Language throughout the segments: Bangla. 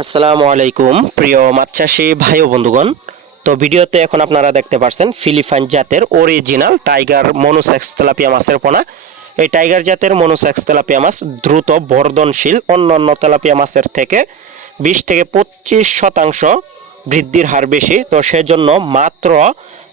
আসসালামু আলাইকুম, প্রিয় মাছ চাষি ভাই ও বন্ধুগণ। তো ভিডিওতে এখন আপনারা দেখতে পাচ্ছেন ফিলিপাইন জাতের অরিজিনাল টাইগার মনোসেক্স তেলাপিয়া মাছের পোনা। এই টাইগার জাতের মনোসেক্স তেলাপিয়া মাছ দ্রুত বর্ধনশীল অন্য অন্য তেলাপিয়া মাছের থেকে বিশ থেকে পঁচিশ শতাংশ বৃদ্ধির হার বেশি। তো সেজন্য মাত্র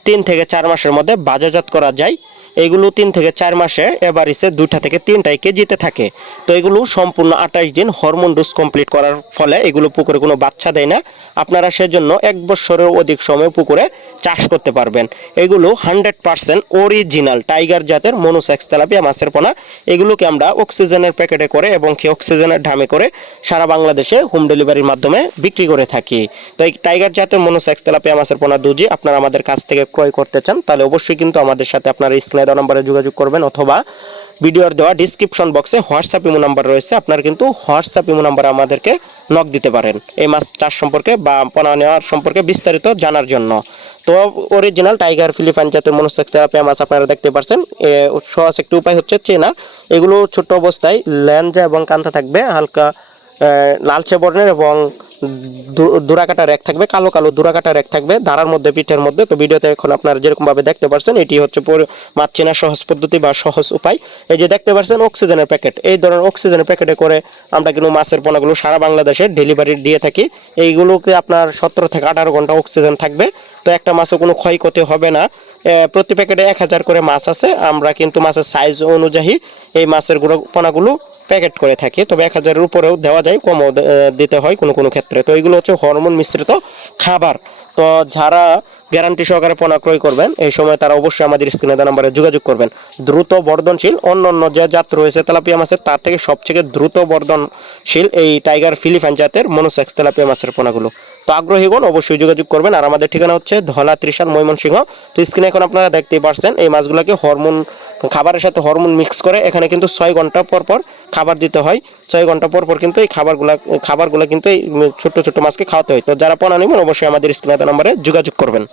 তিন থেকে চার মাসের মধ্যে বাজারজাত করা যায় এগুলো তিন থেকে চার মাসে এভারেজে দুইটা থেকে তিনটাই কেজিতে থাকে। তো এগুলো সম্পূর্ণ আঠাশ দিন হরমোন ডোজ কমপ্লিট করার ফলে এগুলো পুকুরে কোনো বাচ্চা দেয় না। আপনারা সেজন্য এক বছরের অধিক সময় পুকুরে চাষ করতে পারবেন। এগুলো হান্ড্রেড পার্সেন্ট অরিজিনাল টাইগার জাতের মনোসেক্স তেলাপিয়া মাছের পোনা। এগুলোকে আমরা অক্সিজেনের প্যাকেটে করে এবং কি অক্সিজেনের ঢামে করে সারা বাংলাদেশে হোম ডেলিভারির মাধ্যমে বিক্রি করে থাকি। তো এই টাইগার জাতের মনোসেক্স তেলাপিয়া মাছের পোনা দুজি আপনারা আমাদের কাছ থেকে ক্রয় করতে চান, তাহলে অবশ্যই কিন্তু আমাদের সাথে আপনার স্ক্রিনে দেওয়া নম্বরে যোগাযোগ করবেন অথবা ভিডিওর দেওয়া ডিসক্রিপশন বক্সে হোয়াটসঅ্যাপ ইমো নাম্বার রয়েছে। আপনারা কিন্তু হোয়াটসঅ্যাপ ইমো নাম্বারে আমাদেরকে নক দিতে পারেন। এই মাছ চাষ সম্পর্কে বা পোনা নেওয়ার সম্পর্কে বিস্তারিত জানার জন্য। তো অরিজিনাল টাইগার ফিলিপাইন জাতের মনোসেক্স তেলাপিয়া মাছ আপনারা দেখতে পাচ্ছেন সহজ একটি উপায় হচ্ছে চেনা। এগুলো ছোট অবস্থায় ল্যাঞ্জা এবং কান্তা থাকবে, হালকা লালচে বর্ণের এবং দুরাকাটা রেক থাকবে, কালো কালো দুরাকাটা র্যাক থাকবে দাঁড়ার মধ্যে, পিঠের মধ্যে। তো ভিডিওতে এখন আপনারা যেরকম ভাবে দেখতে পাচ্ছেন এটি হচ্ছে মাছ চেনার সহজ পদ্ধতি বা সহজ উপায়। এই যে দেখতে পাচ্ছেন অক্সিজেনের প্যাকেট এই ধরনের অক্সিজেনের প্যাকেটে করে আমরা কিন্তু মাছের পোনাগুলো সারা বাংলাদেশে ডেলিভারি দিয়ে থাকি। এইগুলোকে আপনার সতেরো থেকে আঠারো ঘণ্টা অক্সিজেন থাকবে। তো একটা মাছও কোনো ক্ষয়ক্ষতি হবে না। প্রতি প্যাকেটে এক হাজার করে মাছ আছে। আমরা কিন্তু মাছের সাইজ অনুযায়ী এই মাছের গুঁড়ো পোনাগুলো প্যাকেট করে থাকি। তবে এক হাজারের উপরেও দেওয়া যায়, কমও দিতে হয় কোনো কোনো ক্ষেত্রে। তো এইগুলো হচ্ছে হরমোন মিশ্রিত খাবার। তো যারা গ্যারান্টি সহকারে পোনা ক্রয় করবেন, এই সময় তারা অবশ্যই আমাদের স্ক্রিনে নাম্বারে যোগাযোগ করবেন। দ্রুত বর্ধনশীল অন্য অন্য যে জাত রয়েছে তেলাপিয়া মাছের, তার থেকে সবথেকে দ্রুত বর্ধনশীল এই টাইগার ফিলিপাইন জাতের মনোসেক্স তেলাপিয়া মাছের পোনাগুলো। তো আগ্রহীগণ অবশ্যই যোগাযোগ করবেন। আর আমাদের ঠিকানা হচ্ছে ধলা ত্রিশাল ময়মনসিংহ। তো স্ক্রিনে এখন আপনারা দেখতেই পারছেন, এই মাছগুলোকে হরমোন খাবারের সাথে হরমোন মিক্স করে এখানে কিন্তু ছয় ঘণ্টা পর পর খাবার দিতে হয়। ছয় ঘণ্টা পর পর কিন্তু এই খাবারগুলা, খাবারগুলো কিন্তু এই ছোট্ট ছোট্ট মাছকে খাওয়াতে হয়। তো যারা পনা নেবেন অবশ্যই আমাদের স্ক্রিনে নম্বরে যোগাযোগ করবেন।